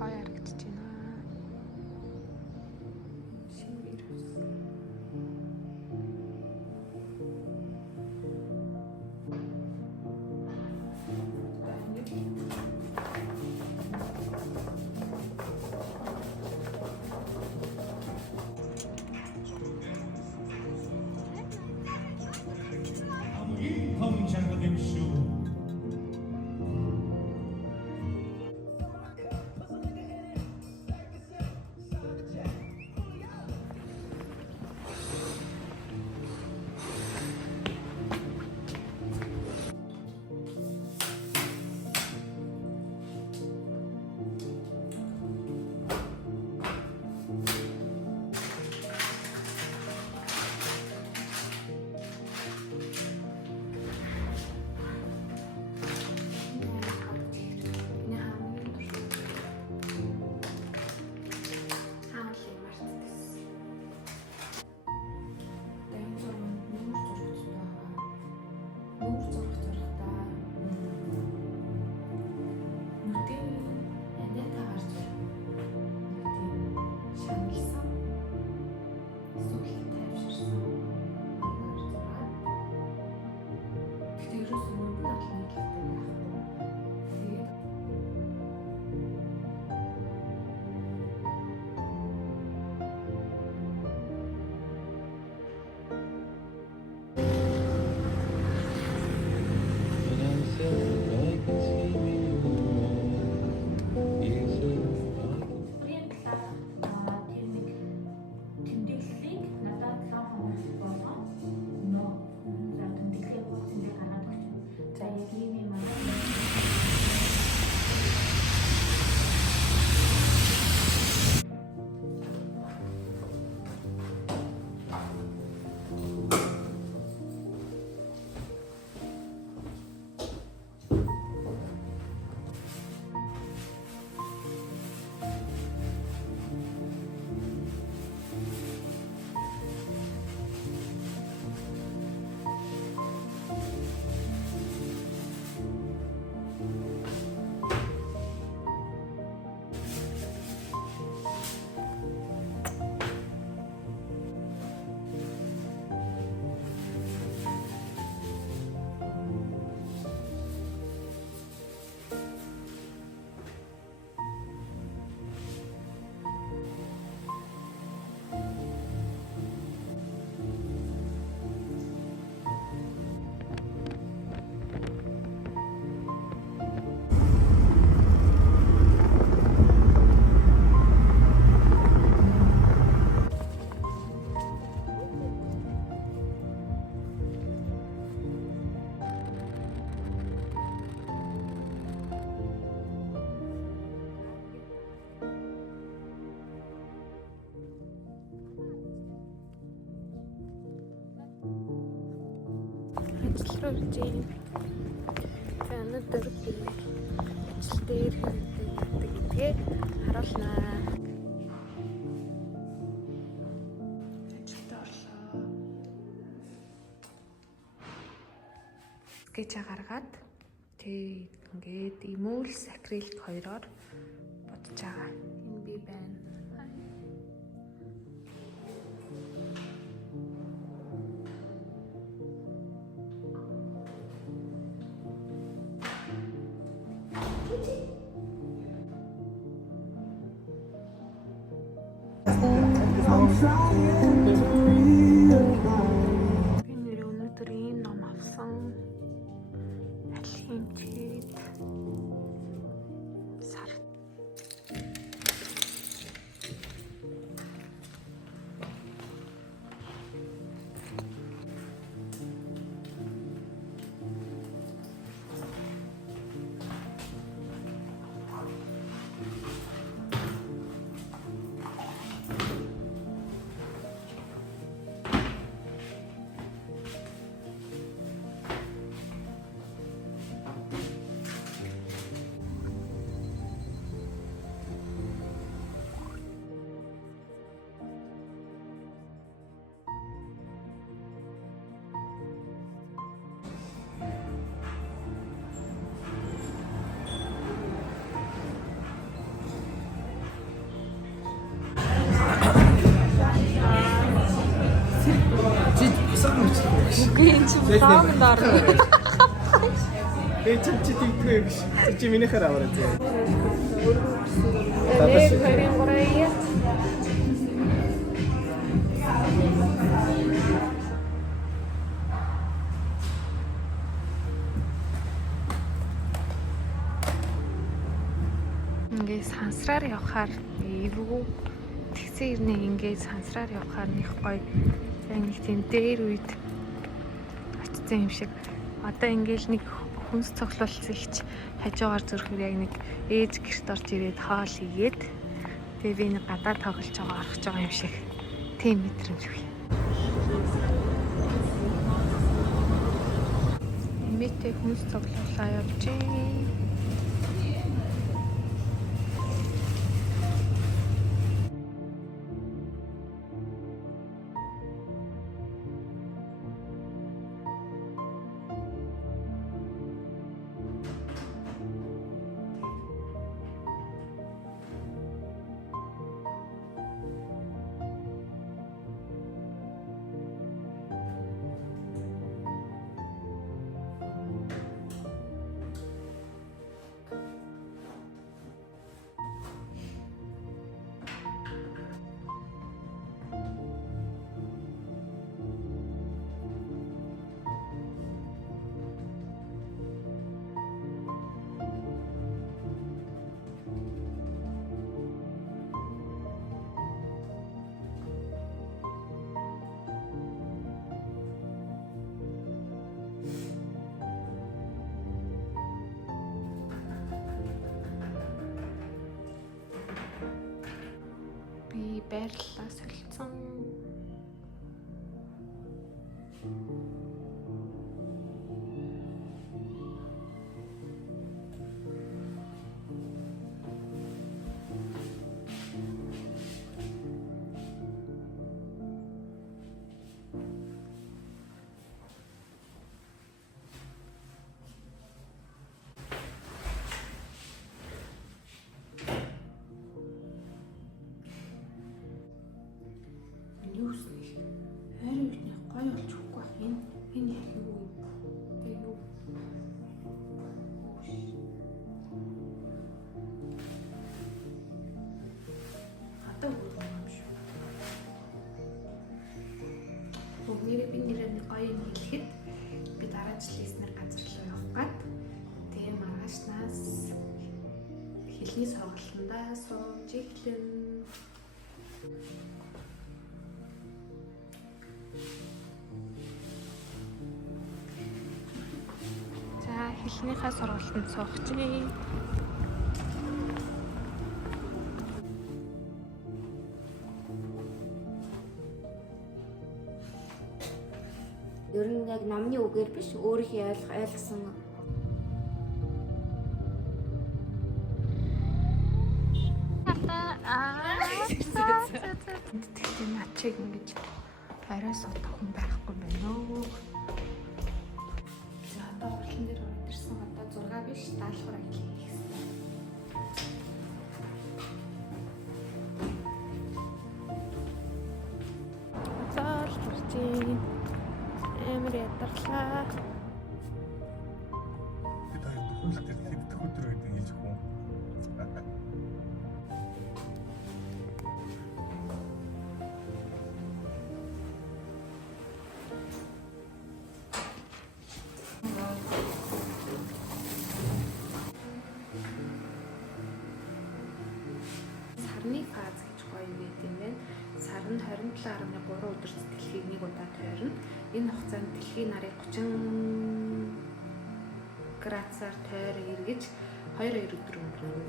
гоё харагдаж байна. Шинэ вирус. Không chẳng có điểm số. Ажил руу ирж байна. За өнөөдөр би ажил дээр хийдэг гэдгээ харуулнаа. Ажилд орлоо. Скетч гаргаад тэг ингээд эмүүлс акрилик хоёроор бодож байгаа. Энэ би байна. Би нэр өнөөдөр ийм ном авсан. Алхийн чийд сар. Би энэ чинь саунд орно. Би чи тэгдгүй биш. Чи минийхээр аваад зөө. Нэг хоёрын гурав. Ингээ сансраар явхаар эвгүй тэгсэн ирнэ ингээ сансраар явхаар нэх гоё. Яг нэг тийм дээр үед очсон юм шиг. Одоо ингээл нэг хүнс цоглуулсан ихч хажуугаар зөрөхөр яг нэг ээж гэрт орж ирээд хоол игээд тэгээ би нэг гадаа тоглож байгаа орох байгаа юм шиг тийм мэдрэмж үе. Эмээтэй хүнс цоглуулаа явж байна. Би байрлалаа солилцсон. Нэрээ би нэрээ нэг гоё юм хэлэхэд би дараа жил эснэр газар руу явах гад тэгээ маргаашнаас хэлний сургалтандаа сууж эхлэн. За хэлнийхээ сургалтанд суух чинь. Ер нь яг номны үгээр биш өөрийнхөө ойлгосон тэгтээ начиг ингэж арай содох хүн байхгүй байна уу? За одоо уралдан дээр ороод ирсэн. Одоо 6 биш 70 хүрээ хийх гэсэн. Зал төржин. Эмэр ядарлаа. Би та хөлт хэд өдөр гэдэг хийж хүн. Сарны фаз гэж гоё байт юм байна. Сар нь 27.3 өдөр дэлхийг нэг удаа тойрно. Энэ хугацаанд дэлхийн нарыг 30 градусаар тойр эргэж 2 өдөр өнгөрөв.